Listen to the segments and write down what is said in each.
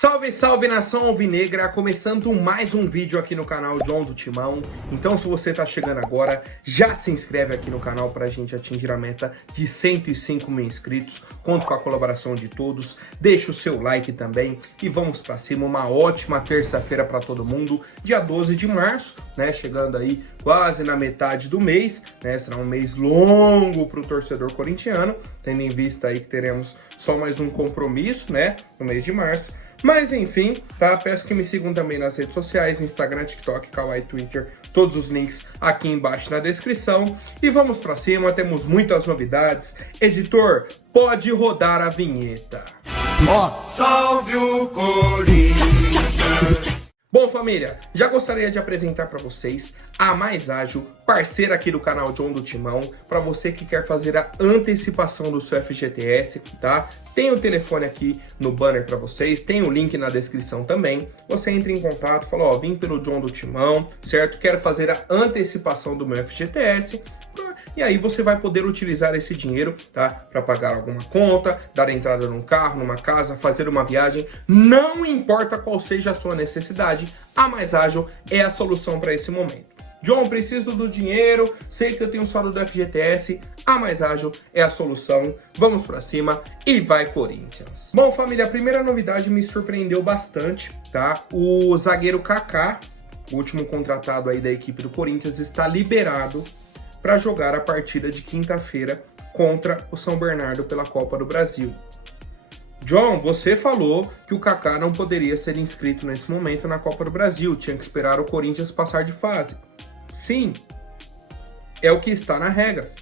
Salve, salve nação alvinegra, começando mais um vídeo aqui no canal John do Timão. Então se você tá chegando agora, já se inscreve aqui no canal pra gente atingir a meta de 105 mil inscritos. Conto com a colaboração de todos, deixa o seu like também e vamos pra cima. Uma ótima terça-feira pra todo mundo, dia 12 de março, né? Chegando aí quase na metade do mês, né? Será um mês longo pro torcedor corintiano, tendo em vista aí que teremos só mais um compromisso, né? No mês de março. Mas enfim, tá? Peço que me sigam também nas redes sociais, Instagram, TikTok, Kawaii, Twitter, todos os links aqui embaixo na descrição. E vamos pra cima, temos muitas novidades. Editor, pode rodar a vinheta. Salve o Corinthians! Bom, família, já gostaria de apresentar para vocês a Mais Ágil, parceira aqui do canal John do Timão, para você que quer fazer a antecipação do seu FGTS, tá? Tem o telefone aqui no banner para vocês, tem o link na descrição também. Você entra em contato, fala, ó, vim pelo John do Timão, certo? Quero fazer a antecipação do meu FGTS. E aí você vai poder utilizar esse dinheiro, tá? Para pagar alguma conta, dar entrada num carro, numa casa, fazer uma viagem. Não importa qual seja a sua necessidade, a Mais Ágil é a solução para esse momento. John, preciso do dinheiro, sei que eu tenho saldo do FGTS, a Mais Ágil é a solução. Vamos para cima e vai Corinthians. Bom, família, a primeira novidade me surpreendeu bastante, tá? O zagueiro Kaká, o último contratado aí da equipe do Corinthians, está liberado para jogar a partida de quinta-feira contra o São Bernardo pela Copa do Brasil. John, você falou que o Kaká não poderia ser inscrito nesse momento na Copa do Brasil, tinha que esperar o Corinthians passar de fase. Sim, é o que está na regra,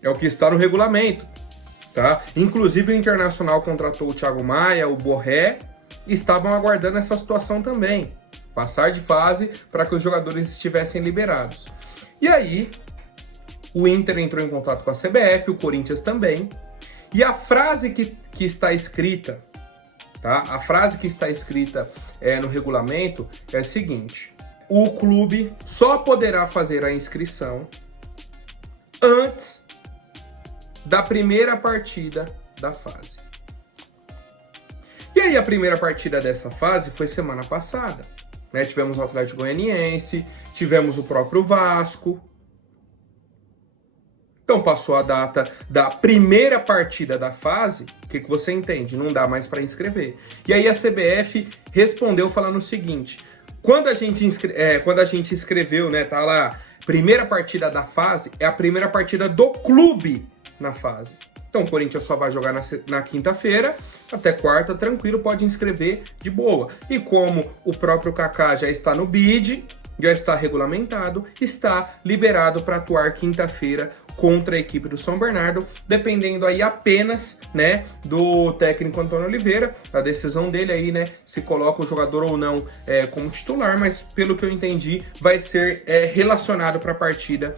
é o que está no regulamento, tá? Inclusive o Internacional contratou o Thiago Maia, o Borré, e estavam aguardando essa situação também, passar de fase para que os jogadores estivessem liberados. E aí, o Inter entrou em contato com a CBF, o Corinthians também. E a frase que está escrita, tá? A frase que está escrita no regulamento é a seguinte: o clube só poderá fazer a inscrição antes da primeira partida da fase. E aí a primeira partida dessa fase foi semana passada, né? Tivemos o Atlético Goianiense, tivemos o próprio Vasco. Então passou a data da primeira partida da fase, o que você entende? Não dá mais para inscrever. E aí a CBF respondeu falando o seguinte: quando a gente inscreveu, né, tá lá, primeira partida da fase, é a primeira partida do clube na fase. Então o Corinthians só vai jogar na quinta-feira, até quarta, tranquilo, pode inscrever de boa. E como o próprio Kaká já está no bid, já está regulamentado, está liberado para atuar quinta-feira contra a equipe do São Bernardo, dependendo aí apenas, né, do técnico Antônio Oliveira, a decisão dele aí, né, se coloca o jogador ou não como titular, mas pelo que eu entendi, vai ser relacionado para a partida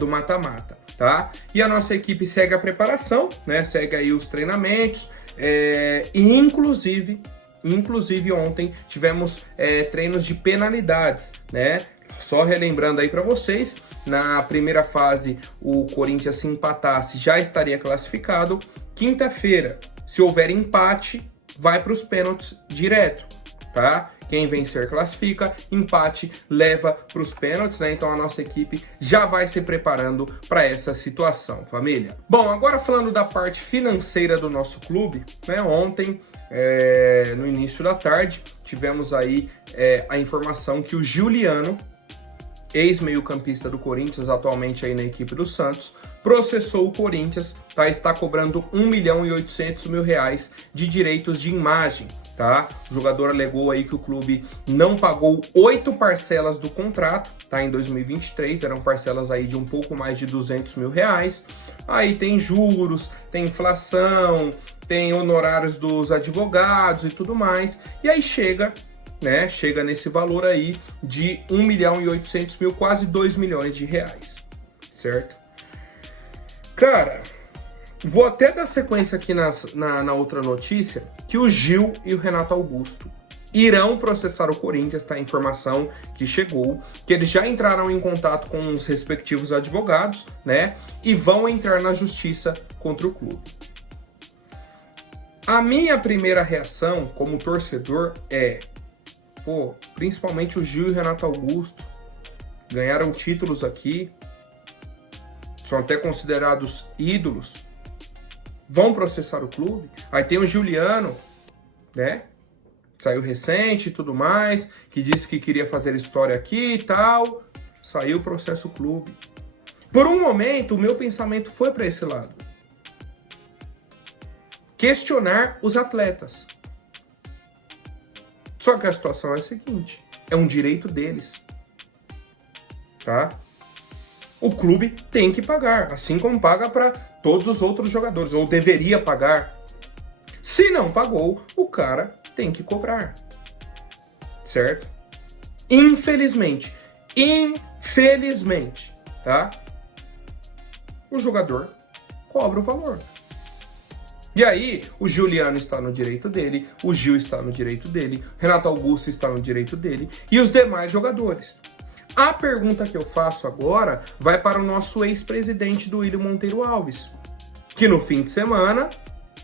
do mata-mata, tá? E a nossa equipe segue a preparação, né, segue aí os treinamentos, e inclusive ontem tivemos treinos de penalidades, né? Só relembrando aí para vocês, na primeira fase o Corinthians se empatasse já estaria classificado. Quinta-feira, se houver empate, vai para os pênaltis direto, tá? Quem vencer classifica, empate leva para os pênaltis, né? Então a nossa equipe já vai se preparando para essa situação, família. Bom, agora falando da parte financeira do nosso clube, né? Ontem, no início da tarde, tivemos aí a informação que o Giuliano, ex-meio-campista do Corinthians, atualmente aí na equipe do Santos, processou o Corinthians, tá? Está cobrando R$1.800.000 de direitos de imagem, tá? O jogador alegou aí que o clube não pagou 8 parcelas do contrato, tá? Em 2023, eram parcelas aí de um pouco mais de R$200.000. Aí tem juros, tem inflação, tem honorários dos advogados e tudo mais. E aí chega nesse valor aí de R$1.800.000, quase R$2 milhões, certo? Cara, vou até dar sequência aqui na outra notícia, que o Gil e o Renato Augusto irão processar o Corinthians, tá? A informação que chegou, que eles já entraram em contato com os respectivos advogados, né? E vão entrar na justiça contra o clube. A minha primeira reação como torcedor é, principalmente o Gil e o Renato Augusto ganharam títulos aqui, são até considerados ídolos, vão processar o clube. Aí tem o Juliano, né? Saiu recente e tudo mais, que disse que queria fazer história aqui e tal. Saiu o processo clube. Por um momento, o meu pensamento foi para esse lado. Questionar os atletas. Só que a situação é a seguinte, é um direito deles. Tá? O clube tem que pagar, assim como paga para todos os outros jogadores, ou deveria pagar. Se não pagou, o cara tem que cobrar. Certo? Infelizmente, tá? O jogador cobra o valor. E aí, o Juliano está no direito dele, o Gil está no direito dele, Renato Augusto está no direito dele e os demais jogadores. A pergunta que eu faço agora vai para o nosso ex-presidente Duílio Monteiro Alves, que no fim de semana,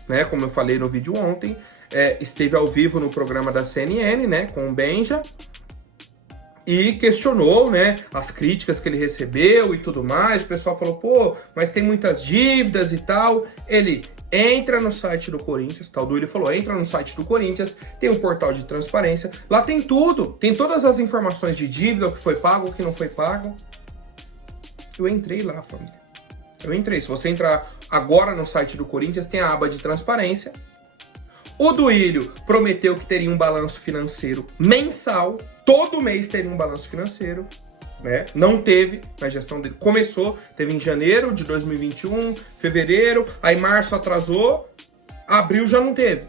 né, como eu falei no vídeo ontem, esteve ao vivo no programa da CNN, né, com o Benja, e questionou, né, as críticas que ele recebeu e tudo mais. O pessoal falou, mas tem muitas dívidas e tal. Ele entra no site do Corinthians, tal, Duílio falou, entra no site do Corinthians, tem um portal de transparência, lá tem tudo, tem todas as informações de dívida, o que foi pago, o que não foi pago. Eu entrei lá, família. Eu entrei. Se você entrar agora no site do Corinthians, tem a aba de transparência. O Duílio prometeu que teria um balanço financeiro mensal, todo mês teria um balanço financeiro, né? Não teve na gestão dele. Começou, teve em janeiro de 2021, fevereiro, aí março atrasou, abril já não teve.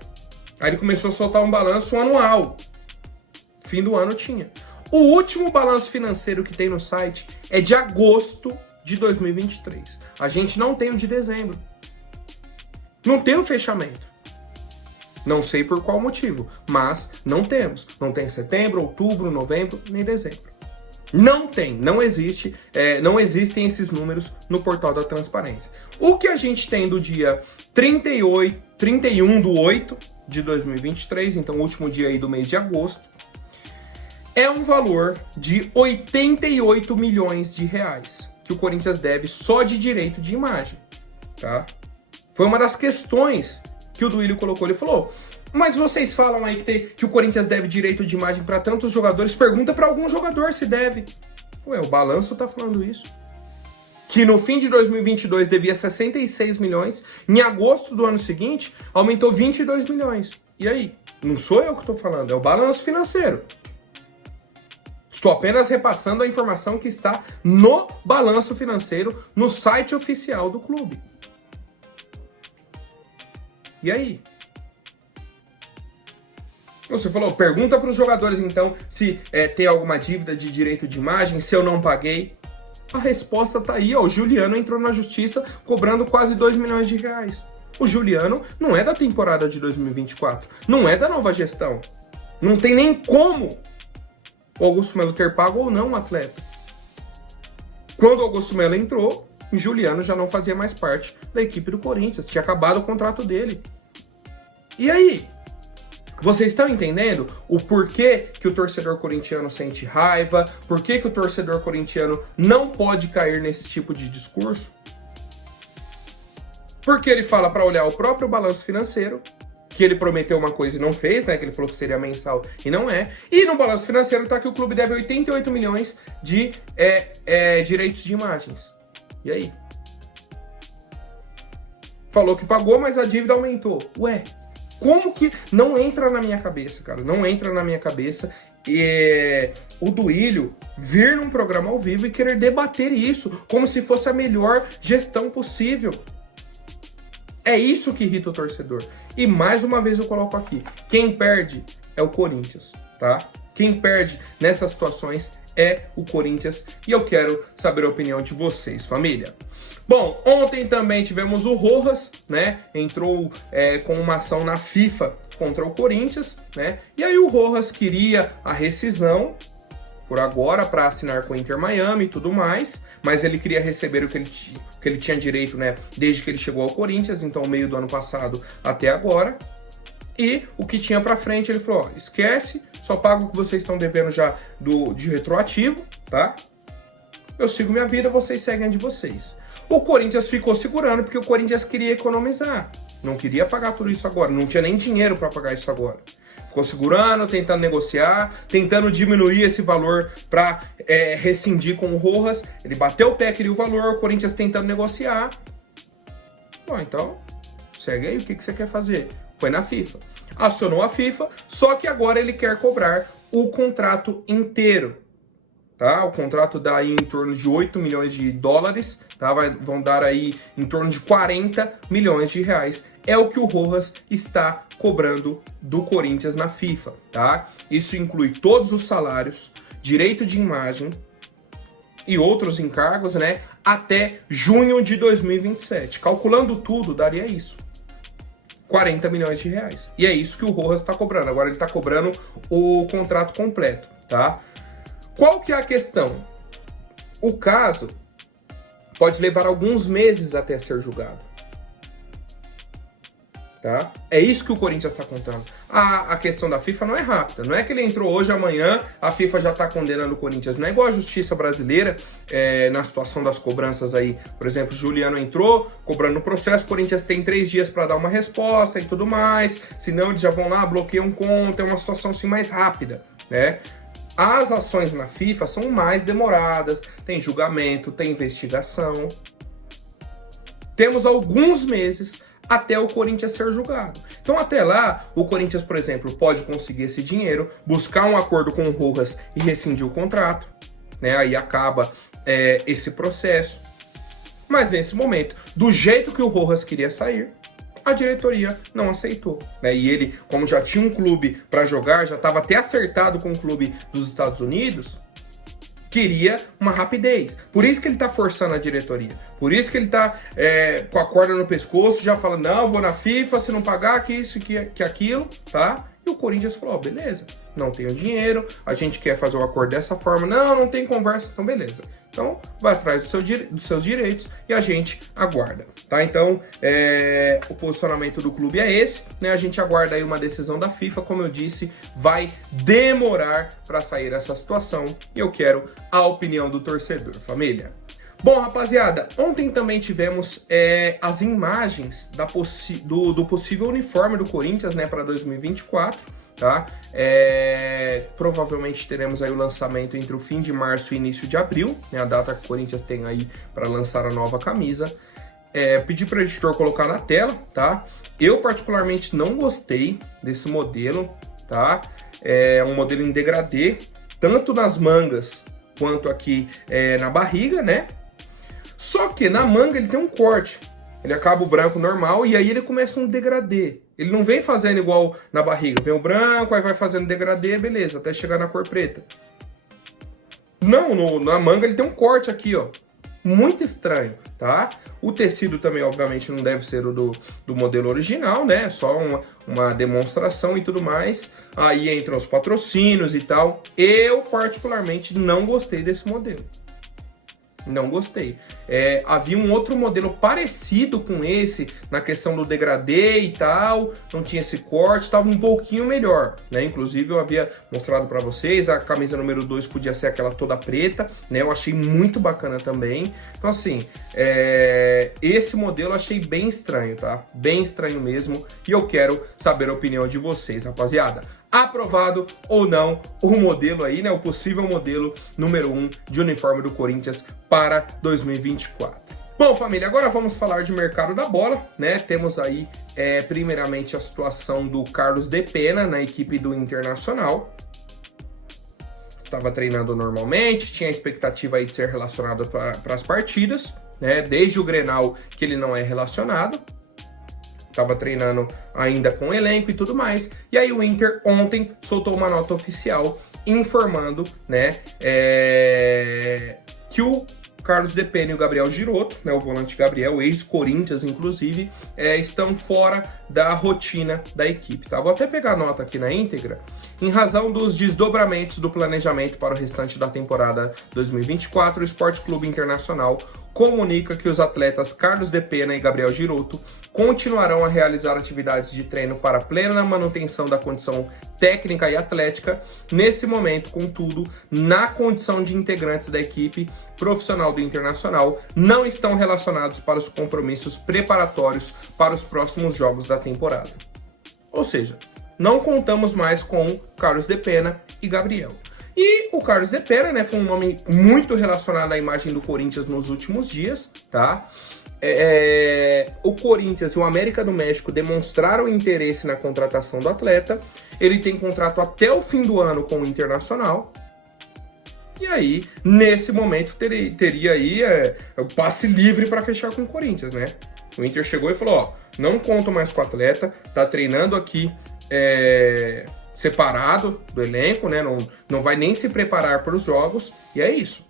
Aí ele começou a soltar um balanço anual. Fim do ano tinha. O último balanço financeiro que tem no site é de agosto de 2023. A gente não tem o de dezembro. Não tem o fechamento. Não sei por qual motivo, mas não temos. Não tem setembro, outubro, novembro, nem dezembro. Não tem, não existe, não existem esses números no portal da transparência. O que a gente tem do dia 31/8 de 2023, então o último dia aí do mês de agosto, é um valor de 88 milhões de reais que o Corinthians deve só de direito de imagem, tá? Foi uma das questões que o Duílio colocou. Ele falou, mas vocês falam aí que o Corinthians deve direito de imagem para tantos jogadores, pergunta para algum jogador se deve. Ué, o balanço tá falando isso. Que no fim de 2022 devia 66 milhões, em agosto do ano seguinte aumentou 22 milhões. E aí? Não sou eu que tô falando, é o balanço financeiro. Estou apenas repassando a informação que está no balanço financeiro, no site oficial do clube. E aí? Você falou, pergunta para os jogadores então se tem alguma dívida de direito de imagem, se eu não paguei. A resposta tá aí, ó, o Juliano entrou na justiça cobrando quase 2 milhões de reais. O Juliano não é da temporada de 2024, não é da nova gestão. Não tem nem como o Augusto Melo ter pago ou não o atleta. Quando o Augusto Melo entrou, o Juliano já não fazia mais parte da equipe do Corinthians, tinha acabado o contrato dele. E aí? Vocês estão entendendo o porquê que o torcedor corintiano sente raiva? Por que o torcedor corintiano não pode cair nesse tipo de discurso? Porque ele fala para olhar o próprio balanço financeiro, que ele prometeu uma coisa e não fez, né? Que ele falou que seria mensal e não é. E no balanço financeiro tá que o clube deve 88 milhões de direitos de imagens. E aí? Falou que pagou, mas a dívida aumentou. Ué, como que... Não entra na minha cabeça, cara. Não entra na minha cabeça o Duílio vir num programa ao vivo e querer debater isso como se fosse a melhor gestão possível. É isso que irrita o torcedor. E mais uma vez eu coloco aqui, quem perde é o Corinthians, tá? Quem perde nessas situações é o Corinthians e eu quero saber a opinião de vocês, família. Bom, ontem também tivemos o Rojas, né? Entrou com uma ação na FIFA contra o Corinthians, né? E aí o Rojas queria a rescisão por agora para assinar com o Inter Miami e tudo mais, mas ele queria receber o que ele tinha direito, né, desde que ele chegou ao Corinthians, então meio do ano passado até agora. E o que tinha pra frente, ele falou, ó, esquece, só pago o que vocês estão devendo já de retroativo, tá? Eu sigo minha vida, vocês seguem a de vocês. O Corinthians ficou segurando porque o Corinthians queria economizar. Não queria pagar tudo isso agora, não tinha nem dinheiro para pagar isso agora. Ficou segurando, tentando negociar, tentando diminuir esse valor para rescindir com o Rojas. Ele bateu o pé, queria o valor, o Corinthians tentando negociar. Bom, então, segue aí, o que você quer fazer? Foi na FIFA. Acionou a FIFA, só que agora ele quer cobrar o contrato inteiro. Tá? O contrato dá aí em torno de 8 milhões de dólares, tá? Vão dar aí em torno de 40 milhões de reais. É o que o Rojas está cobrando do Corinthians na FIFA, tá? Isso inclui todos os salários, direito de imagem e outros encargos, né? Até junho de 2027. Calculando tudo, daria isso. 40 milhões de reais. E é isso que o Rojas está cobrando. Agora ele está cobrando o contrato completo, tá? Qual que é a questão? O caso pode levar alguns meses até ser julgado. Tá? É isso que o Corinthians está contando. A questão da FIFA não é rápida. Não é que ele entrou hoje, amanhã, a FIFA já está condenando o Corinthians. Não é igual a justiça brasileira, na situação das cobranças aí. Por exemplo, Juliano entrou, cobrando o processo, o Corinthians tem 3 dias para dar uma resposta e tudo mais. Senão eles já vão lá, bloqueiam conta. É uma situação assim mais rápida, né? As ações na FIFA são mais demoradas, tem julgamento, tem investigação. Temos alguns meses até o Corinthians ser julgado. Então até lá, o Corinthians, por exemplo, pode conseguir esse dinheiro, buscar um acordo com o Rojas e rescindir o contrato, né? Aí acaba esse processo. Mas nesse momento, do jeito que o Rojas queria sair, a diretoria não aceitou, né? E ele, como já tinha um clube para jogar, já estava até acertado com o clube dos Estados Unidos, queria uma rapidez. Por isso que ele tá forçando a diretoria. Por isso que ele tá com a corda no pescoço, já falando, não, vou na FIFA, se não pagar, que isso, que aquilo, tá? E o Corinthians falou, beleza, não tenho dinheiro, a gente quer fazer um acordo dessa forma, não tem conversa, então beleza. Então, vai atrás dos seus direitos e a gente aguarda, tá? Então, o posicionamento do clube é esse, né? A gente aguarda aí uma decisão da FIFA, como eu disse, vai demorar para sair essa situação e eu quero a opinião do torcedor, família. Bom, rapaziada, ontem também tivemos as imagens do possível uniforme do Corinthians, né, para 2024, tá? Provavelmente teremos aí o lançamento entre o fim de março e início de abril, né, a data que o Corinthians tem aí para lançar a nova camisa. Pedi para o editor colocar na tela, tá? Eu particularmente não gostei desse modelo, tá? É um modelo em degradê, tanto nas mangas quanto aqui na barriga, né? Só que na manga ele tem um corte, ele acaba o branco normal e aí ele começa um degradê. Ele não vem fazendo igual na barriga, vem o branco, aí vai fazendo degradê, beleza, até chegar na cor preta. Não, na manga ele tem um corte aqui, ó, muito estranho, tá? O tecido também, obviamente, não deve ser o do modelo original, né? Só uma demonstração e tudo mais. Aí entram os patrocínios e tal. Eu, particularmente, não gostei desse modelo. Não gostei. Havia um outro modelo parecido com esse, na questão do degradê e tal, não tinha esse corte, estava um pouquinho melhor, né? Inclusive eu havia mostrado para vocês, a camisa número 2 podia ser aquela toda preta, né? Eu achei muito bacana também. Então assim, esse modelo eu achei bem estranho, tá? Bem estranho mesmo, e eu quero saber a opinião de vocês, rapaziada. Aprovado ou não o modelo aí, né? O possível modelo número 1 de uniforme do Corinthians para 2024. Bom, família, agora vamos falar de mercado da bola, né? Temos aí, primeiramente, a situação do Carlos de Pena na equipe do Internacional. Estava treinando normalmente, tinha a expectativa aí de ser relacionado para as partidas, né? Desde o Grenal que ele não é relacionado. Estava treinando ainda com o elenco e tudo mais. E aí o Inter ontem soltou uma nota oficial informando, né, que o Carlos de Pena e o Gabriel Giroto, né, o volante Gabriel, ex-Corinthians inclusive, estão fora da rotina da equipe, tá? Vou até pegar a nota aqui na íntegra. Em razão dos desdobramentos do planejamento para o restante da temporada 2024, o Sport Clube Internacional comunica que os atletas Carlos de Pena e Gabriel Giroto continuarão a realizar atividades de treino para plena manutenção da condição técnica e atlética. Nesse momento, contudo, na condição de integrantes da equipe profissional do Internacional, não estão relacionados para os compromissos preparatórios para os próximos jogos da temporada. Ou seja, não contamos mais com Carlos de Pena e Gabriel. E o Carlos de Pena, né, foi um nome muito relacionado à imagem do Corinthians nos últimos dias, tá? O Corinthians e o América do México demonstraram interesse na contratação do atleta. Ele tem contrato até o fim do ano com o Internacional. E aí, nesse momento, teria aí o passe livre para fechar com o Corinthians, né? O Inter chegou e falou, ó, não conto mais com o atleta, tá treinando aqui separado do elenco, né? Não vai nem se preparar para os jogos, e é isso.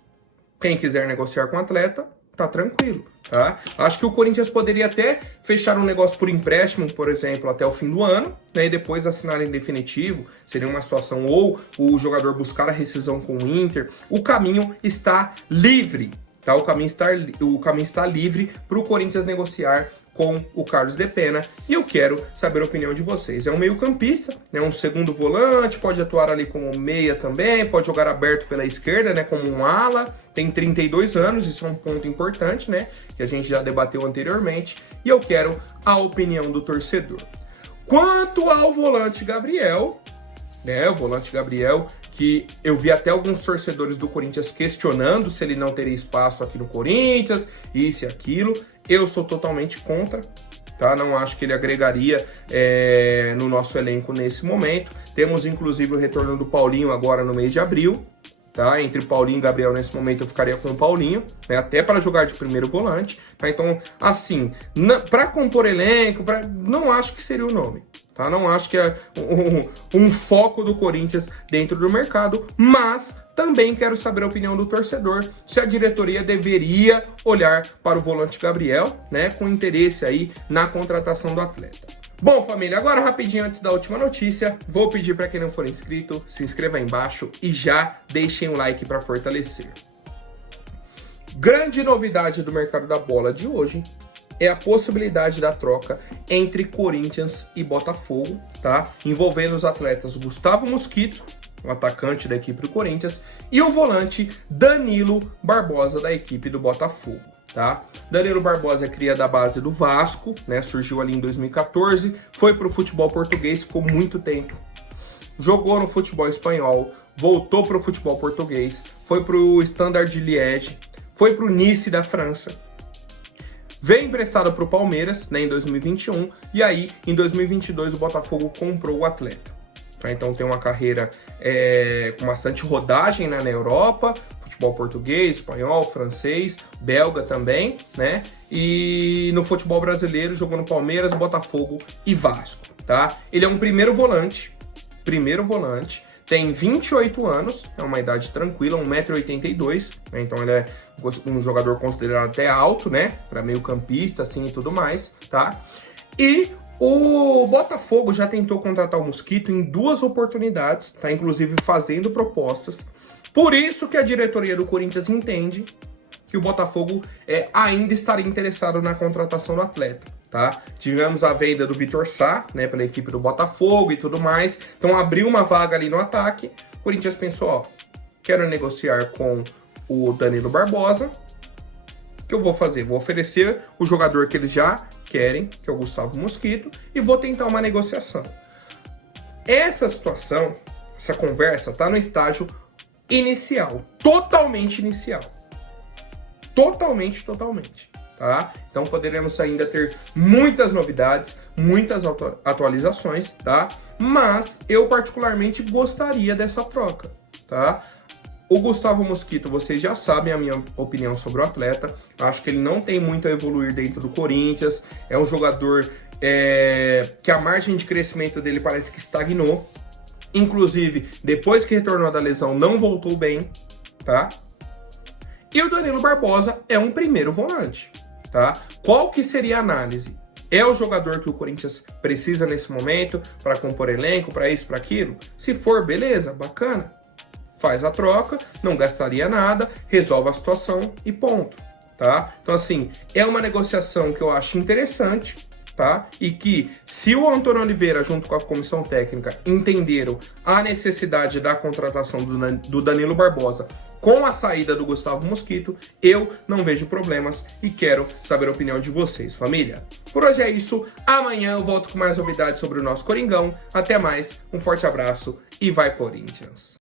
Quem quiser negociar com o atleta, tá tranquilo, tá? Acho que o Corinthians poderia até fechar um negócio por empréstimo, por exemplo, até o fim do ano, né? E depois assinar em definitivo. Seria uma situação, ou o jogador buscar a rescisão com o Inter. O caminho está livre, tá? O caminho está livre para o Corinthians negociar com o Carlos de Pena, e eu quero saber a opinião de vocês. É um meio-campista, né, um segundo volante, pode atuar ali como meia também, pode jogar aberto pela esquerda, né, como um ala, tem 32 anos, isso é um ponto importante, né, que a gente já debateu anteriormente, e eu quero a opinião do torcedor. Quanto ao volante Gabriel, né, o volante Gabriel, que eu vi até alguns torcedores do Corinthians questionando se ele não teria espaço aqui no Corinthians, isso e aquilo. Eu sou totalmente contra, tá? Não acho que ele agregaria no nosso elenco nesse momento. Temos inclusive o retorno do Paulinho agora no mês de abril, tá? Entre Paulinho e Gabriel nesse momento eu ficaria com o Paulinho, né? Até para jogar de primeiro volante, tá? Então, assim, para compor elenco, não acho que seria o nome. Tá? Não acho que é um foco do Corinthians dentro do mercado, mas também quero saber a opinião do torcedor, se a diretoria deveria olhar para o volante Gabriel, né, com interesse aí na contratação do atleta. Bom, família, agora rapidinho antes da última notícia, vou pedir para quem não for inscrito, se inscreva aí embaixo e já deixem o like para fortalecer. Grande novidade do mercado da bola de hoje é a possibilidade da troca entre Corinthians e Botafogo, tá? Envolvendo os atletas Gustavo Mosquito, o atacante da equipe do Corinthians, e o volante Danilo Barbosa, da equipe do Botafogo, tá? Danilo Barbosa é cria da base do Vasco, né? Surgiu ali em 2014, foi pro futebol português, ficou muito tempo. Jogou no futebol espanhol, voltou pro futebol português, foi pro Standard de Liège, foi pro Nice da França. Veio emprestado para o Palmeiras, né, em 2021, e aí, em 2022, o Botafogo comprou o atleta. Tá? Então, tem uma carreira com bastante rodagem, né, na Europa, futebol português, espanhol, francês, belga também, né? E no futebol brasileiro, jogou no Palmeiras, Botafogo e Vasco, tá? Ele é um primeiro volante, tem 28 anos, é uma idade tranquila, 1,82 m, né? Então ele é um jogador considerado até alto, né? Para meio campista, assim, e tudo mais, tá? E o Botafogo já tentou contratar o Mosquito em 2 oportunidades, tá? Inclusive fazendo propostas. Por isso que a diretoria do Corinthians entende que o Botafogo ainda estaria interessado na contratação do atleta, tá? Tivemos a venda do Vitor Sá, né, pela equipe do Botafogo e tudo mais. Então abriu uma vaga ali no ataque. O Corinthians pensou, ó, quero negociar com o Danilo Barbosa. O que eu vou fazer? Vou oferecer o jogador que eles já querem, que é o Gustavo Mosquito, e vou tentar uma negociação. Essa situação, essa conversa, tá no estágio inicial, totalmente inicial. Totalmente. Tá? Então poderemos ainda ter muitas novidades, muitas atualizações, tá? Mas eu particularmente gostaria dessa troca, tá? O Gustavo Mosquito, vocês já sabem a minha opinião sobre o atleta. Acho que ele não tem muito a evoluir dentro do Corinthians. É um jogador que a margem de crescimento dele parece que estagnou. Inclusive, depois que retornou da lesão, não voltou bem, tá? E o Danilo Barbosa é um primeiro volante, tá? Qual que seria a análise? É o jogador que o Corinthians precisa nesse momento para compor elenco, para isso, para aquilo? Se for, beleza, bacana. Faz a troca, não gastaria nada, resolve a situação e ponto. tá? Então, assim, é uma negociação que eu acho interessante, tá? E que, se o Antônio Oliveira, junto com a comissão técnica, entenderam a necessidade da contratação do Danilo Barbosa com a saída do Gustavo Mosquito, eu não vejo problemas e quero saber a opinião de vocês, família. Por hoje é isso. Amanhã eu volto com mais novidades sobre o nosso Coringão. Até mais, um forte abraço e vai Corinthians!